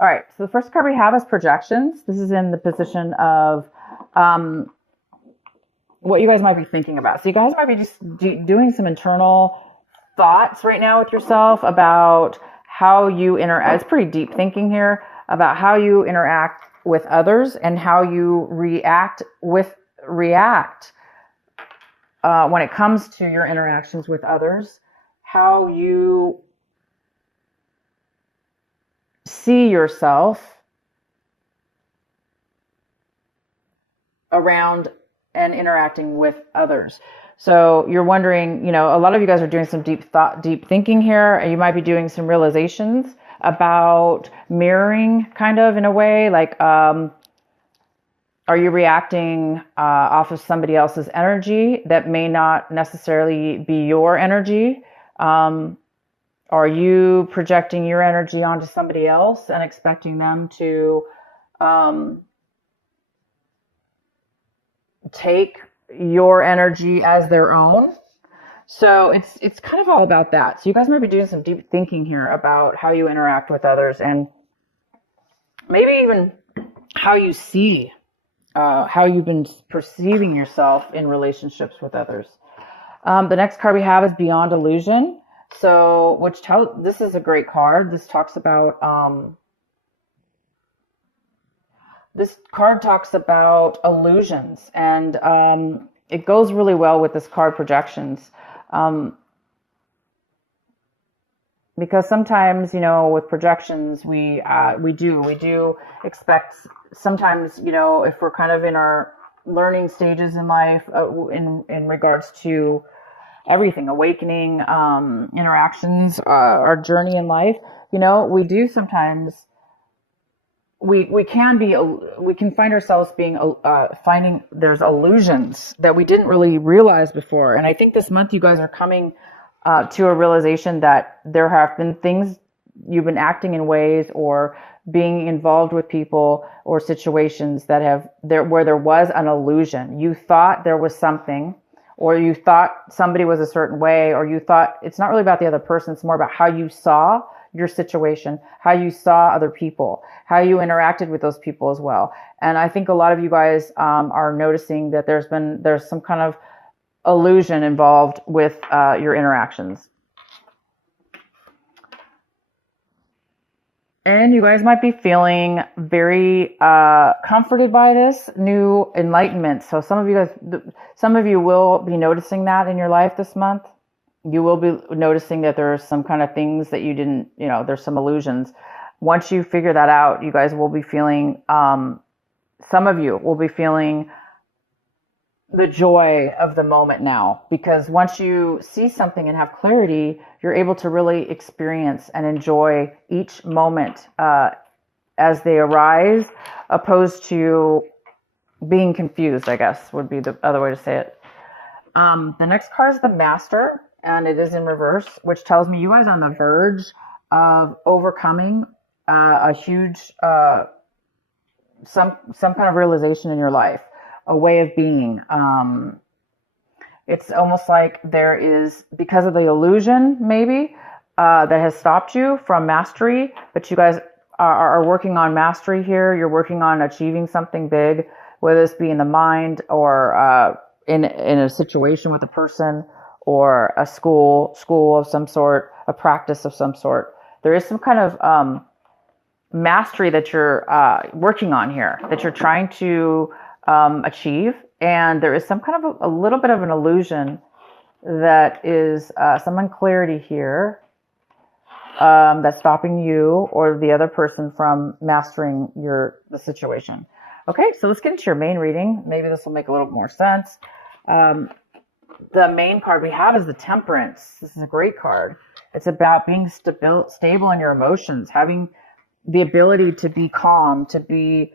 All right, so the first card we have is projections. This is in the position of what you guys might be thinking about. So you guys might be just doing some internal thoughts right now with yourself about how you interact. It's pretty deep thinking here about how you interact with others and how you react when it comes to your interactions with others, how you see yourself around and interacting with others. So you're wondering, a lot of you guys are doing some deep thinking here, and you might be doing some realizations about mirroring, kind of, in a way, like, are you reacting off of somebody else's energy that may not necessarily be your energy? Are you projecting your energy onto somebody else and expecting them to take your energy as their own? So it's kind of all about that. So you guys might be doing some deep thinking here about how you interact with others, and maybe even how you see, how you've been perceiving yourself in relationships with others. The next card we have is Beyond Illusion. So, this is a great card. This talks about, illusions, and it goes really well with this card, projections. Because sometimes, with projections, we do expect sometimes, if we're kind of in our learning stages in life, in regards to everything, awakening, interactions, our journey in life, we do sometimes, we can find ourselves finding there's illusions that we didn't really realize before. And I think this month you guys are coming to a realization that there have been things you've been acting in ways or being involved with people or situations where there was an illusion. You thought there was something, or you thought somebody was a certain way, or you thought it's not really about the other person. It's more about how you saw your situation, how you saw other people, how you interacted with those people as well. And I think a lot of you guys are noticing that there's some kind of illusion involved with your interactions. And you guys might be feeling very comforted by this new enlightenment. So some of you will be noticing that in your life this month. You will be noticing that there's some kind of things that you didn't, there's some illusions. Once you figure that out, you guys will be feeling, some of you will be feeling the joy of the moment now, because once you see something and have clarity, you're able to really experience and enjoy each moment as they arise, opposed to being confused, I guess would be the other way to say it. The next card is the Master, and it is in reverse, which tells me you guys are on the verge of overcoming a huge, some kind of realization in your life, a way of being. It's almost like there is, because of the illusion maybe, that has stopped you from mastery, but you guys are working on mastery here. You're working on achieving something big, whether this be in the mind or in a situation with a person, or a school of some sort, a practice of some sort. There is some kind of mastery that you're working on here, that you're trying to achieve. And there is some kind of a little bit of an illusion that is some unclarity here that's stopping you or the other person from mastering the situation. Okay, so let's get into your main reading. Maybe this will make a little more sense. The main card we have is the Temperance. This is a great card. It's about being stable in your emotions, having the ability to be calm, to be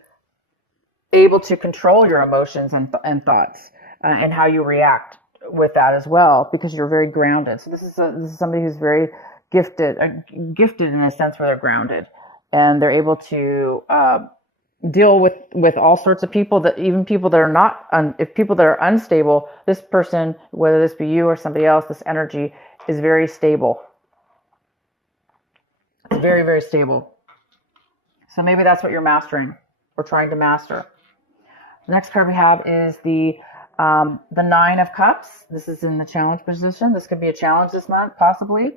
able to control your emotions and thoughts, and how you react with that as well, because you're very grounded. So this is somebody who's very gifted in a sense where they're grounded, and they're able to deal with all sorts of people, that even people that are not, if people that are unstable, this person, whether this be you or somebody else, this energy is very stable. It's very, very stable. So maybe that's what you're mastering or trying to master. The next card we have is the Nine of Cups. This is in the challenge position. This could be a challenge this month, possibly.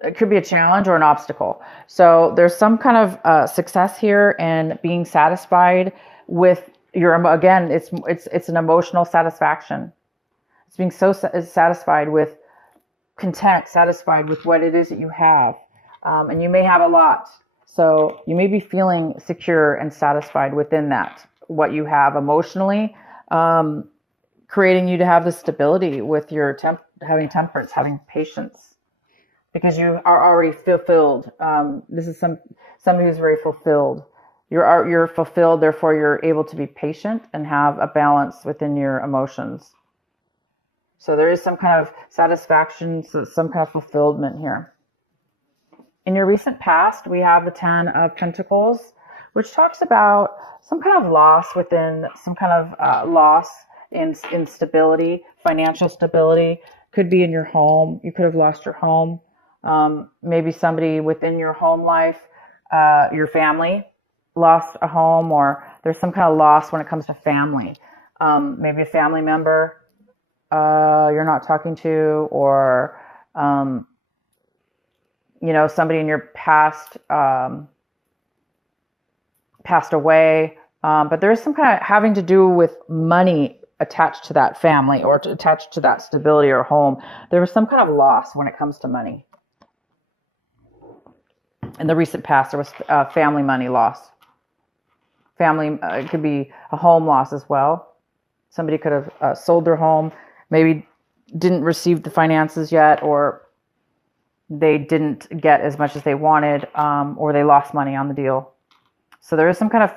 It could be a challenge or an obstacle. So there's some kind of success here and being satisfied with your, again, it's an emotional satisfaction. It's being so satisfied with content, satisfied with what it is that you have. And you may have a lot. So you may be feeling secure and satisfied within that, what you have emotionally, creating you to have the stability with your having temperance, having patience, because you are already fulfilled. This is somebody who's very fulfilled. You're fulfilled, therefore you're able to be patient and have a balance within your emotions. So there is some kind of satisfaction, some kind of fulfillment here. In your recent past, we have the Ten of Pentacles, which talks about some kind of loss within, some kind of loss in stability, financial stability. Could be in your home. You could have lost your home. Maybe somebody within your home life, your family lost a home, or there's some kind of loss when it comes to family. Maybe a family member you're not talking to, or somebody in your past passed away. But there's some kind of having to do with money attached to that family or attached to that stability or home. There was some kind of loss when it comes to money. In the recent past, there was family money loss. Family, it could be a home loss as well. Somebody could have sold their home, maybe didn't receive the finances yet, or they didn't get as much as they wanted, or they lost money on the deal. So there is some kind of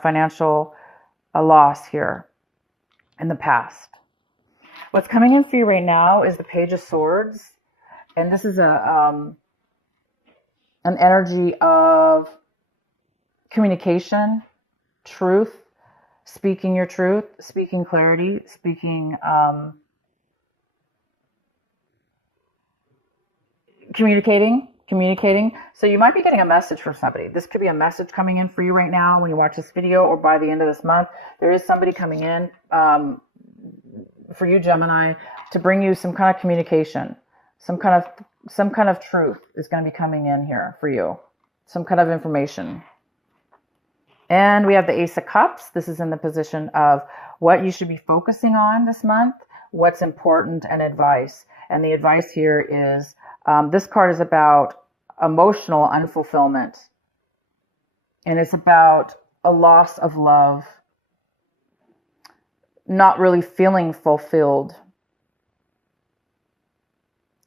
financial loss here in the past. What's coming in for you right now is the Page of Swords. And this is an energy of communication, truth, speaking your truth, speaking clarity, speaking communicating. So you might be getting a message from somebody. This could be a message coming in for you right now when you watch this video, or by the end of this month. There is somebody coming in for you, Gemini, to bring you some kind of communication, some kind of truth is going to be coming in here for you, some kind of information. And we have the Ace of Cups. This is in the position of what you should be focusing on this month, what's important, and advice. And the advice here is, this card is about emotional unfulfillment. And it's about a loss of love, not really feeling fulfilled.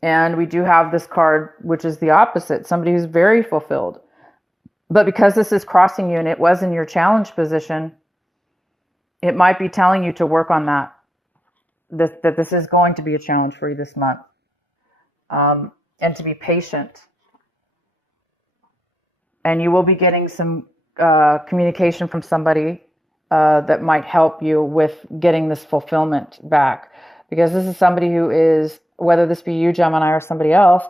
And we do have this card, which is the opposite, somebody who's very fulfilled. But because this is crossing you and it was in your challenge position, it might be telling you to work on that. That this is going to be a challenge for you this month. And to be patient. And you will be getting some communication from somebody that might help you with getting this fulfillment back. Because this is somebody who is, whether this be you, Gemini, or somebody else,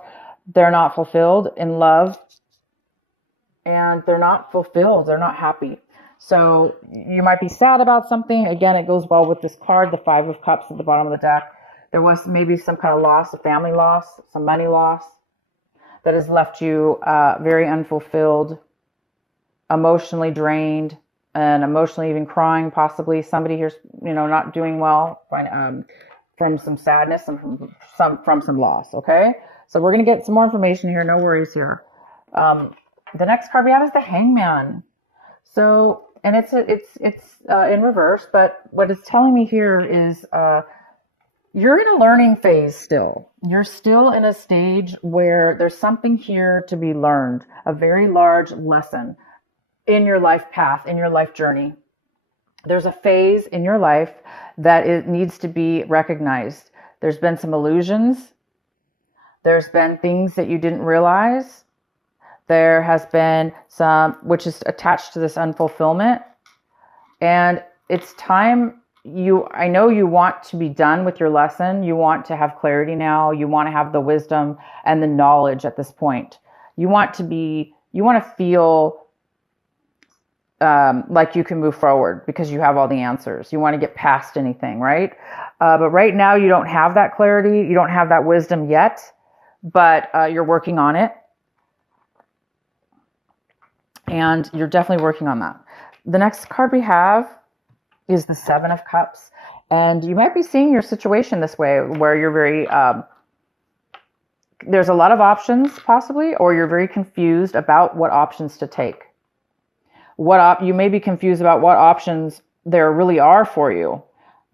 they're not fulfilled in love. And they're not fulfilled. They're not happy. So you might be sad about something. Again, it goes well with this card, the Five of Cups at the bottom of the deck. There was maybe some kind of loss, a family loss, some money loss that has left you very unfulfilled, emotionally drained, and emotionally even crying, possibly. Somebody here's, not doing well from some sadness and from some loss, okay? So we're going to get some more information here. No worries here. The next card we have is the Hangman. So, and it's in reverse, but what it's telling me here is you're in a learning phase still. You're still in a stage where there's something here to be learned, a very large lesson in your life path, in your life journey. There's a phase in your life that it needs to be recognized. There's been some illusions. There's been things that you didn't realize. There has been some, which is attached to this unfulfillment. And it's time, I know you want to be done with your lesson. You want to have clarity now. You want to have the wisdom and the knowledge at this point. You want to be you want to feel like you can move forward because you have all the answers. You want to get past anything, right? But right now you don't have that clarity. You don't have that wisdom yet, but you're working on it. And you're definitely working on that. The next card we have is the Seven of Cups. And you might be seeing your situation this way, where you're very, there's a lot of options possibly, or you're very confused about what options to take. You may be confused about what options there really are for you,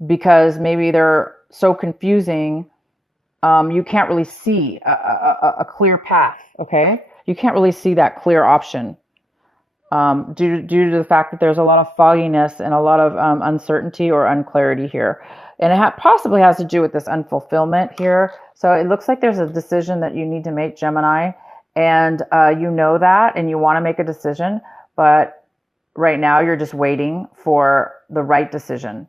because maybe they're so confusing, you can't really see a clear path, okay? You can't really see that clear option. Due to the fact that there's a lot of fogginess and a lot of uncertainty or unclarity here. And it possibly has to do with this unfulfillment here. So it looks like there's a decision that you need to make, Gemini, and you know that, and you want to make a decision, but right now you're just waiting for the right decision.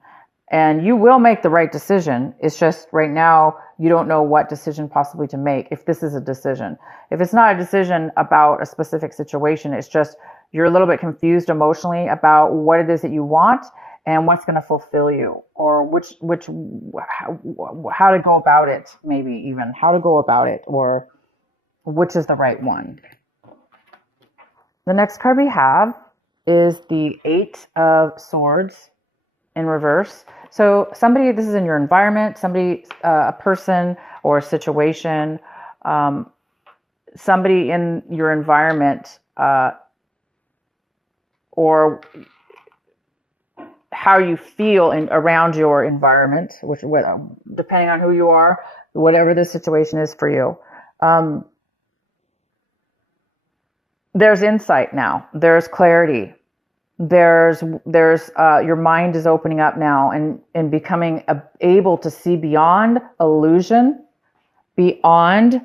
And you will make the right decision. It's just right now you don't know what decision possibly to make, if this is a decision. If it's not a decision about a specific situation, it's just you're a little bit confused emotionally about what it is that you want and what's going to fulfill you, or how to go about it, maybe even how to go about it, or which is the right one. The next card we have is the Eight of Swords in reverse. So this is in your environment, a person or a situation, somebody in your environment, or how you feel around your environment, depending on who you are, whatever the situation is for you. There's insight now. There's clarity. Your mind is opening up now and becoming able to see beyond illusion, beyond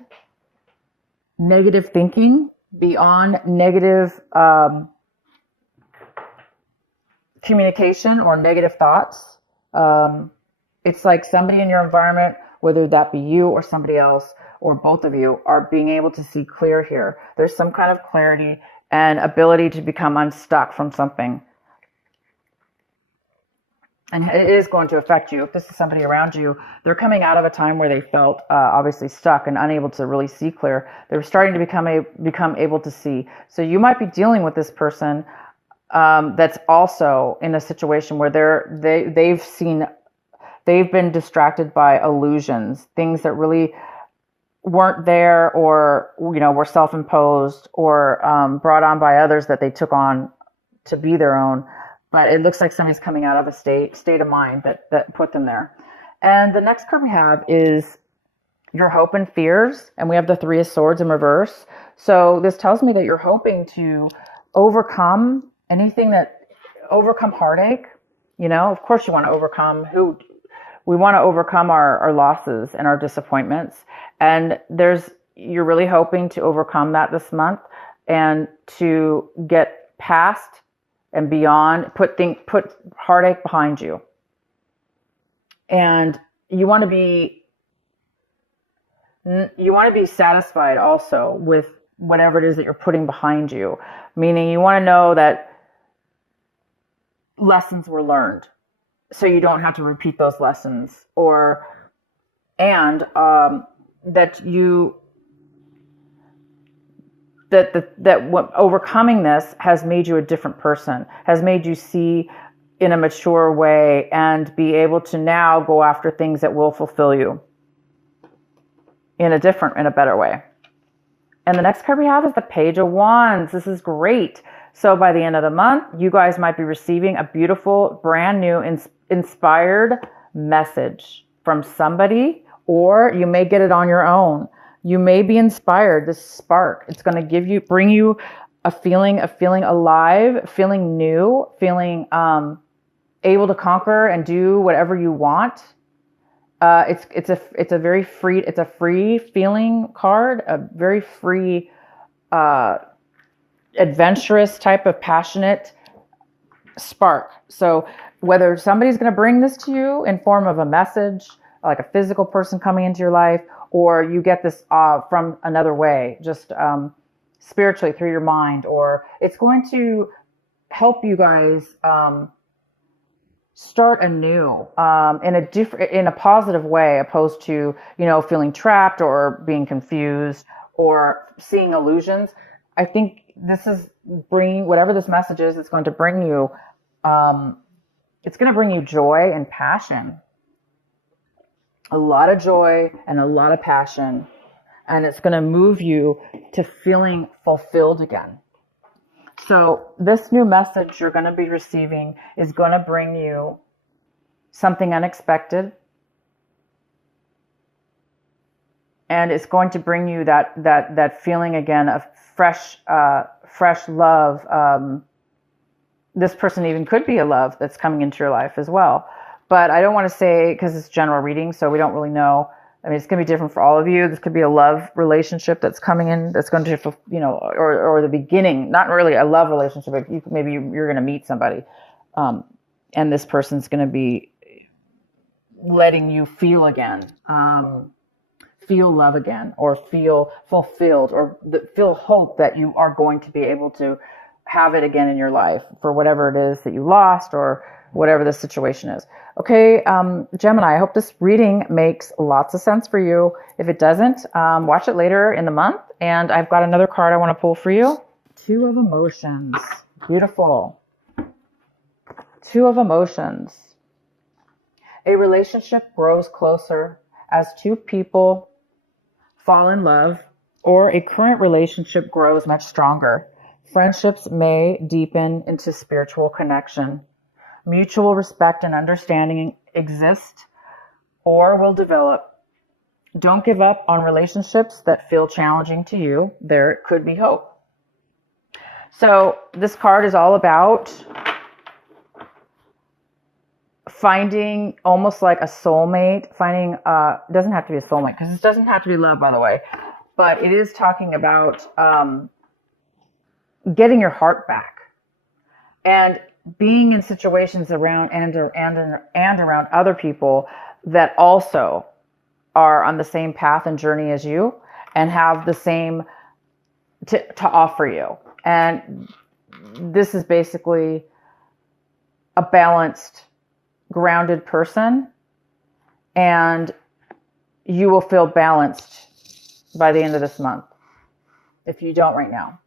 negative thinking, beyond negative communication or negative thoughts. It's like somebody in your environment, whether that be you or somebody else or both of you, are being able to see clear here. There's some kind of clarity and ability to become unstuck from something. And it is going to affect you. If this is somebody around you, they're coming out of a time where they felt obviously stuck and unable to really see clear. They're starting to become able to see. So you might be dealing with this person that's also in a situation where they've been distracted by illusions, things that really weren't there, or were self-imposed or brought on by others that they took on to be their own. But it looks like somebody's coming out of a state of mind that put them there. And the next card we have is your hope and fears, and we have the Three of Swords in reverse. So this tells me that you're hoping to overcome heartache. Of course you want to overcome we want to overcome our losses and our disappointments. And you're really hoping to overcome that this month and to get past and beyond, put heartache behind you. And you want to be satisfied also with whatever it is that you're putting behind you. Meaning you want to know that lessons were learned, so you don't have to repeat those lessons, that overcoming this has made you a different person, has made you see in a mature way and be able to now go after things that will fulfill you in a better way. And the next card we have is the Page of Wands. This is great. So by the end of the month, you guys might be receiving a beautiful, brand new, inspired message from somebody, or you may get it on your own. You may be inspired, this spark. It's going to bring you a feeling alive, feeling new, feeling able to conquer and do whatever you want. It's a very free, it's a free feeling card, a very free, adventurous type of passionate spark. So whether somebody's going to bring this to you in form of a message, like a physical person coming into your life, or you get this from another way, just spiritually through your mind, or it's going to help you guys start anew in a positive way, opposed to, feeling trapped or being confused or seeing illusions. I think this is bringing, whatever this message is, it's going to bring you, it's going to bring you joy and passion. A lot of joy and a lot of passion. And it's going to move you to feeling fulfilled again. So this new message you're going to be receiving is going to bring you something unexpected. And it's going to bring you that feeling again of fresh love. This person even could be a love that's coming into your life as well. But I don't want to say, because it's general reading, so we don't really know. I mean, it's going to be different for all of you. This could be a love relationship that's coming in, that's going to, or the beginning, not really a love relationship, but maybe you're going to meet somebody. And this person's going to be letting you feel again, feel love again, or feel fulfilled, or feel hope that you are going to be able to have it again in your life for whatever it is that you lost, or whatever the situation is. Okay, Gemini, I hope this reading makes lots of sense for you. If it doesn't, watch it later in the month. And I've got another card I want to pull for you. Two of Emotions. Beautiful. Two of Emotions. A relationship grows closer as two people fall in love, or a current relationship grows much stronger. Friendships may deepen into spiritual connection. Mutual respect and understanding exist or will develop. Don't give up on relationships that feel challenging to you. There could be hope. So this card is all about finding almost like a soulmate, it doesn't have to be a soulmate, because this doesn't have to be love, by the way, but it is talking about getting your heart back and being in situations around and around other people that also are on the same path and journey as you and have the same to offer you. And this is basically a balanced, grounded person, and you will feel balanced by the end of this month if you don't right now.